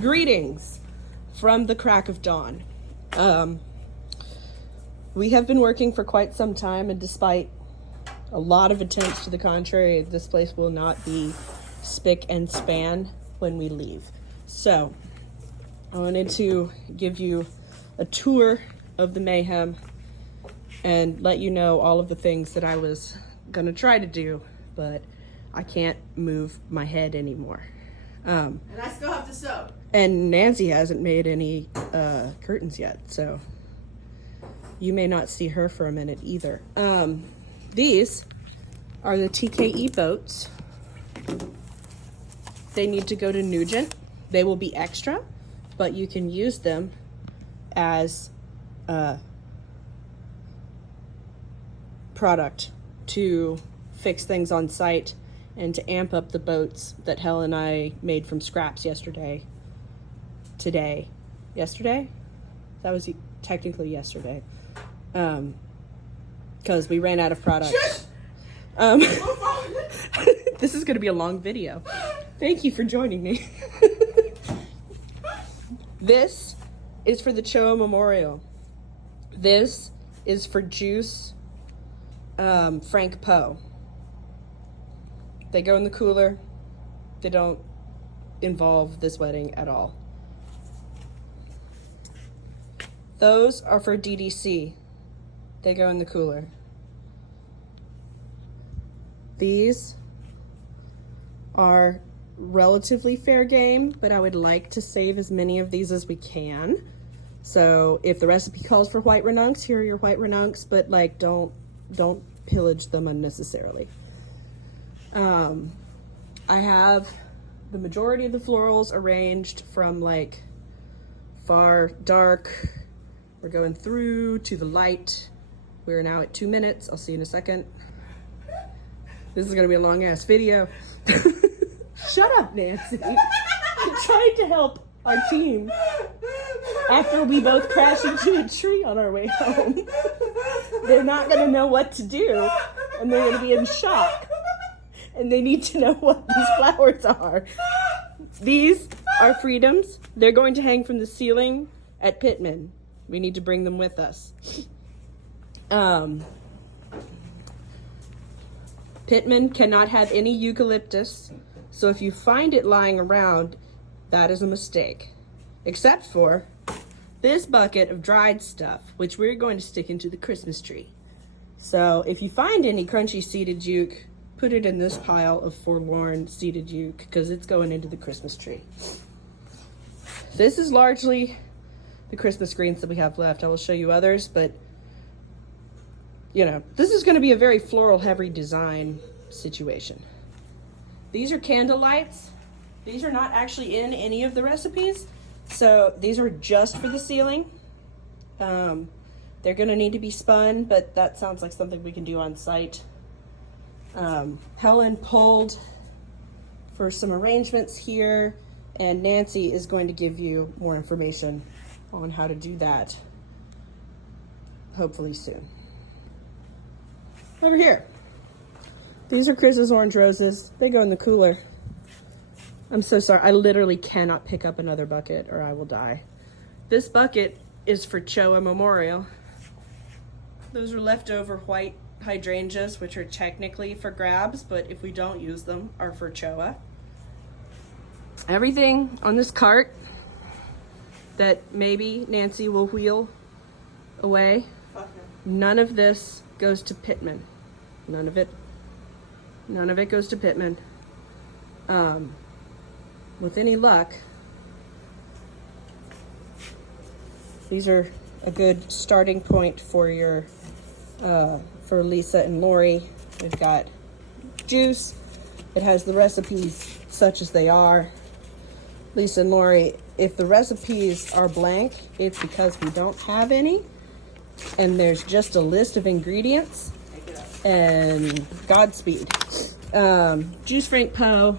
Greetings from the crack of dawn. We have been working for quite some time, and despite a lot of attempts to the contrary, this place will not be spick and span when we leave. So, I wanted to give you a tour of the mayhem and let you know all of the things that I was gonna try to do, but I can't move my head anymore. And I still have to sew. And Nancy hasn't made any curtains yet, so you may not see her for a minute either. These are the TKE boats. They need to go to Nugent. They will be extra, but you can use them as product to fix things on site and to amp up the boats that Helen and I made from scraps yesterday. Yesterday? That was technically yesterday. Because we ran out of product. This is going to be a long video. Thank you for joining me. This is for the Choa Memorial. This is for Juice Frank Poe. They go in the cooler. They don't involve this wedding at all. Those are for DDC. They go in the cooler. These are relatively fair game, but I would like to save as many of these as we can. So if the recipe calls for white ranuncs, here are your white ranuncs, but like don't pillage them unnecessarily. I have the majority of the florals arranged from like far dark. We're going through to the light. We're now at 2 minutes. I'll see you in a second. This is gonna be a long ass video. Shut up, Nancy. I'm trying to help our team after we both crash into a tree on our way home. They're not gonna know what to do, and they're gonna be in shock. And they need to know what these flowers are. These are Freedoms. They're going to hang from the ceiling at Pittman. We need to bring them with us. Pittman cannot have any eucalyptus, so if you find it lying around, that is a mistake. Except for this bucket of dried stuff, which we're going to stick into the Christmas tree. So if you find any crunchy seeded uke, put it in this pile of forlorn seeded uke, because it's going into the Christmas tree. This is largely the Christmas greens that we have left. I will show you others, but you know, this is going to be a very floral heavy design situation. These are candle lights. These are not actually in any of the recipes, so these are just for the ceiling. They're going to need to be spun, but that sounds like something we can do on site. Helen pulled for some arrangements here, and Nancy is going to give you more information on how to do that, hopefully soon. Over here, these are Chris's orange roses. They go in the cooler. I'm so sorry, I literally cannot pick up another bucket or I will die. This bucket is for Choa Memorial. Those are leftover white hydrangeas, which are technically for grabs, but if we don't use them, are for Choa. Everything on this cart that maybe Nancy will wheel away, none of this goes to Pittman. None of it goes to Pittman. With any luck, these are a good starting point for your for Lisa and Lori. We've got juice. It has the recipes such as they are. Lisa and Lori, if the recipes are blank, it's because we don't have any. And there's just a list of ingredients. And Godspeed. Juice Frank Poe,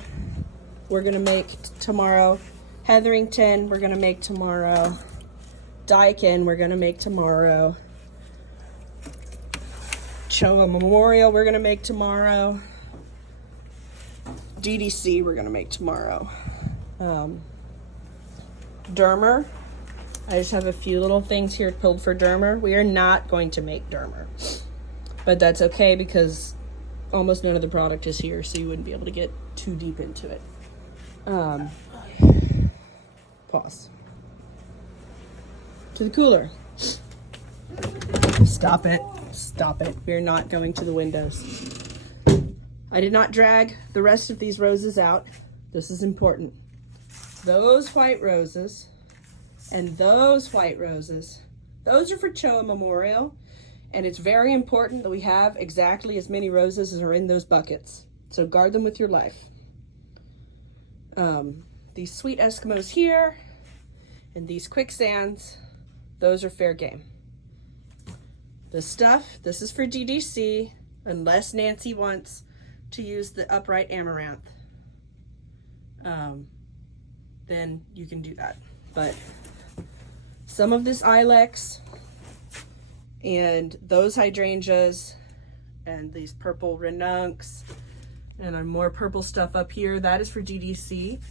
we're gonna make tomorrow. Hetherington, we're gonna make tomorrow. Daikin, we're gonna make tomorrow. Choa Memorial, we're gonna make tomorrow. DDC, we're gonna make tomorrow. Dermer. I just have a few little things here pulled for Dermer. We are not going to make Dermer, but that's okay because almost none of the product is here, so you wouldn't be able to get too deep into it. Pause. To the cooler. Stop it. Stop it. We're not going to the windows. I did not drag the rest of these roses out. This is important. Those white roses and those white roses, those are for Choa Memorial, and it's very important that we have exactly as many roses as are in those buckets. So guard them with your life. These sweet Eskimos here and these quicksands, those are fair game. The stuff, this is for DDC, unless Nancy wants to use the upright amaranth. Then you can do that. But some of this ilex and those hydrangeas and these purple renuncs and more purple stuff up here, that is for DDC.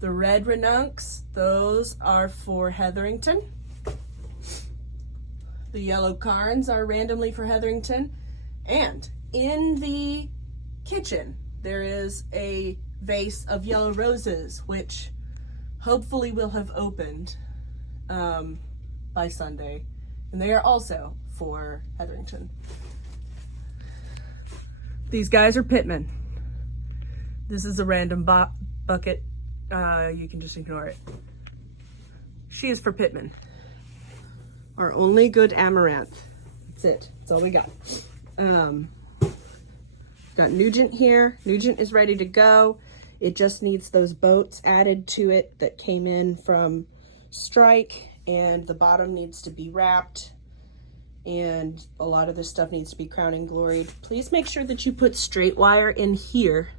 The red renuncs, those are for Hetherington. The yellow carns are randomly for Hetherington. And in the kitchen, there is a vase of yellow roses, which hopefully will have opened by Sunday. And they are also for Hetherington. These guys are Pittman. This is a random bucket. You can just ignore it. She is for Pittman. Our only good amaranth. That's it. That's all we got. Got Nugent here. Nugent is ready to go. It just needs those boats added to it that came in from Strike, and the bottom needs to be wrapped, and a lot of this stuff needs to be crown and gloried. Please make sure that you put straight wire in here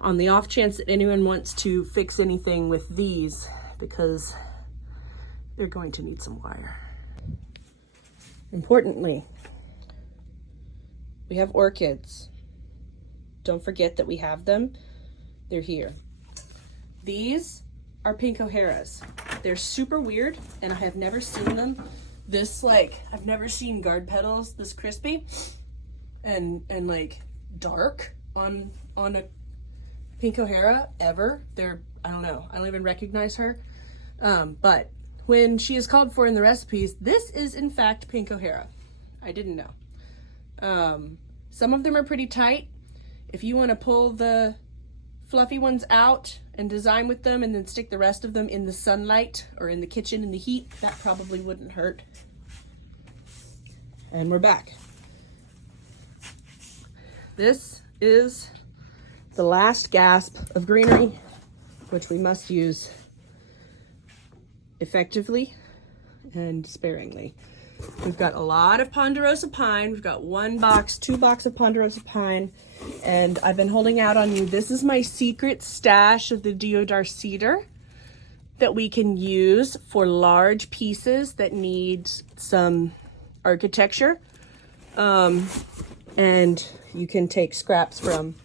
on the off chance that anyone wants to fix anything with these, because they're going to need some wire. Importantly, we have orchids. Don't forget that we have them. They're here. These are pink O'Haras. They're super weird, and I have never seen them this, I've never seen guard petals this crispy and like dark on a pink O'Hara ever. I don't know. I don't even recognize her. But when she is called for in the recipes, this is in fact pink O'Hara. I didn't know. Some of them are pretty tight. If you want to pull the fluffy ones out and design with them and then stick the rest of them in the sunlight or in the kitchen in the heat, that probably wouldn't hurt. And we're back. This is the last gasp of greenery, which we must use effectively and sparingly. We've got a lot of Ponderosa pine. We've got 2 boxes of Ponderosa pine, and I've been holding out on you. This is my secret stash of the Deodar cedar that we can use for large pieces that need some architecture. And you can take scraps from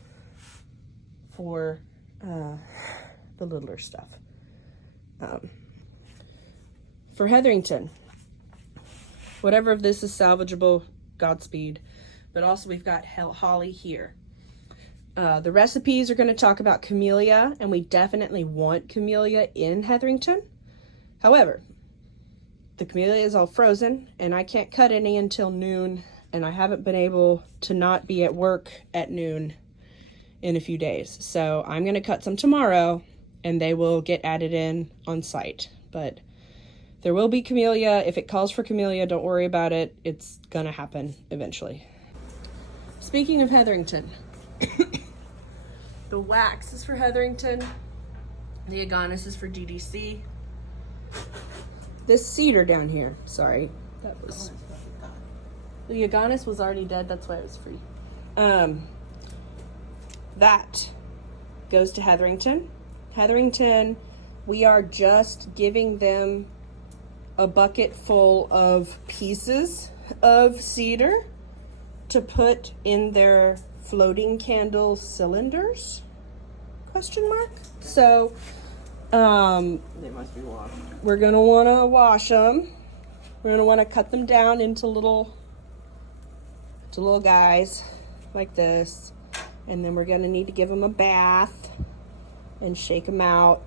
for the littler stuff. For Hetherington, whatever of this is salvageable, Godspeed. But also we've got holly here. The recipes are going to talk about camellia, and we definitely want camellia in Hetherington. However, the camellia is all frozen, and I can't cut any until noon, and I haven't been able to not be at work at noon in a few days. So I'm going to cut some tomorrow, and they will get added in on site. But there will be camellia. If it calls for camellia, don't worry about it. It's going to happen eventually. Speaking of Hetherington, the wax is for Hetherington. The Aganis is for DDC. This cedar down here, sorry, the Aganis was already dead, that's why it was free. That goes to Hetherington. Hetherington, we are just giving them a bucket full of pieces of cedar to put in their floating candle cylinders, ? So They must be washed. We're gonna wanna wash them. We're gonna wanna cut them down into little guys like this. And then we're gonna need to give them a bath and shake them out.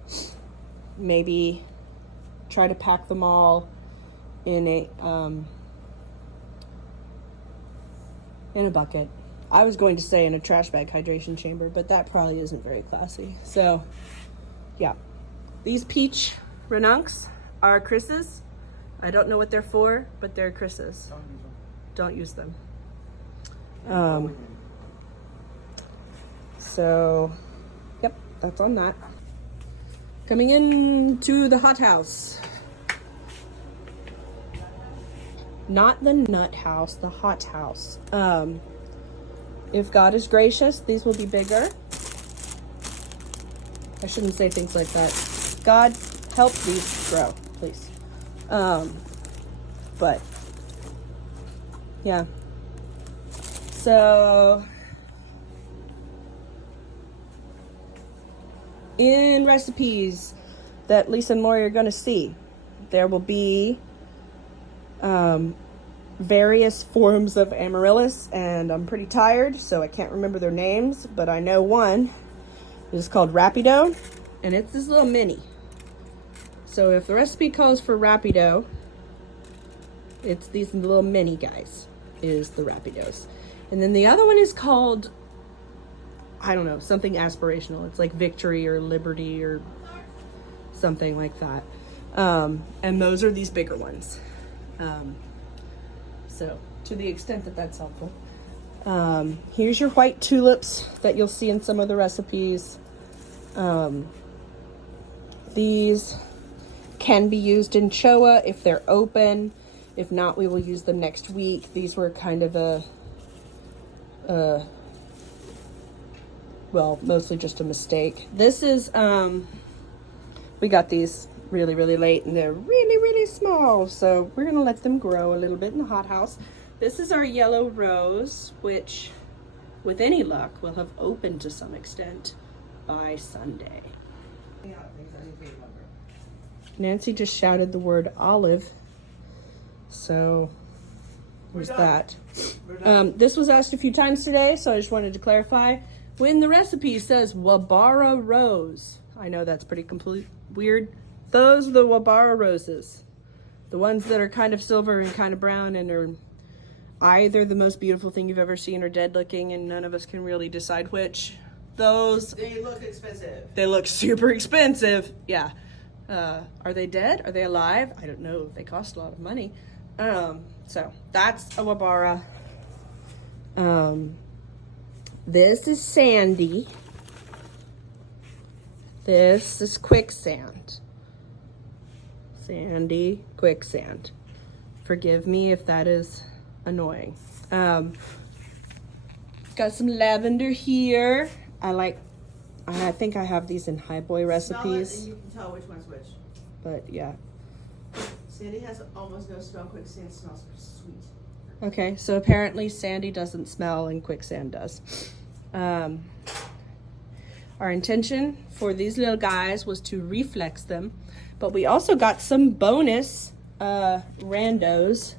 Maybe try to pack them all in a bucket. I was going to say in a trash bag hydration chamber, but that probably isn't very classy. So, yeah. These peach ranuncs are Chris's. I don't know what they're for, but they're Chris's. Don't use them. So, yep, that's on that. Coming into the hothouse. Not the nut house, the hothouse. If God is gracious, these will be bigger. I shouldn't say things like that. God, help these grow, please. But, yeah. So, in recipes that Lisa and Lori are going to see, there will be various forms of amaryllis, and I'm pretty tired, so I can't remember their names, but I know one is called Rapido, and it's this little mini. So if the recipe calls for Rapido, it's these little mini guys, is the Rapidos. And then the other one is called, I don't know, something aspirational. It's like Victory or Liberty or something like that. And those are these bigger ones. So to the extent that that's helpful. Here's your white tulips that you'll see in some of the recipes. These can be used in Choa if they're open. If not, we will use them next week. These were kind of well, mostly just a mistake. This is, we got these really, really late, and they're really, really small. So we're gonna let them grow a little bit in the hothouse. This is our yellow rose, which, with any luck, will have opened to some extent by Sunday. Nancy just shouted the word olive. So there's that. This was asked a few times today, so I just wanted to clarify. When the recipe says Wabara rose, I know that's pretty complete weird. Those are the Wabara roses. The ones that are kind of silver and kind of brown and are either the most beautiful thing you've ever seen or dead looking, and none of us can really decide which. Those, They look expensive. they look super expensive. Yeah. Are they dead? Are they alive? I don't know. They cost a lot of money. So that's a Wabara. This is Sandy. This is Quicksand. Sandy, Quicksand. Forgive me if that is annoying. Got some lavender here. I think I have these in High Boy recipes. Smell it and you can tell which one's which. But yeah. Sandy has almost no smell. Quicksand smells sweet. Okay, so apparently Sandy doesn't smell and Quicksand does. Our intention for these little guys was to reflex them, but we also got some bonus randos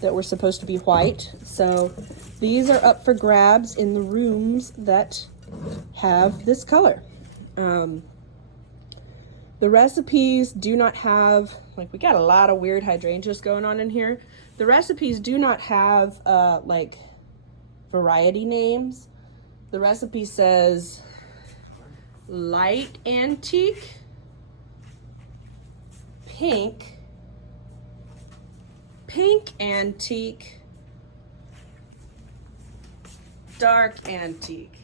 that were supposed to be white. So these are up for grabs in the rooms that have this color. The recipes do not have, like, we got a lot of weird hydrangeas going on in here. The recipes do not have like variety names. The recipe says light antique, pink antique, dark antique.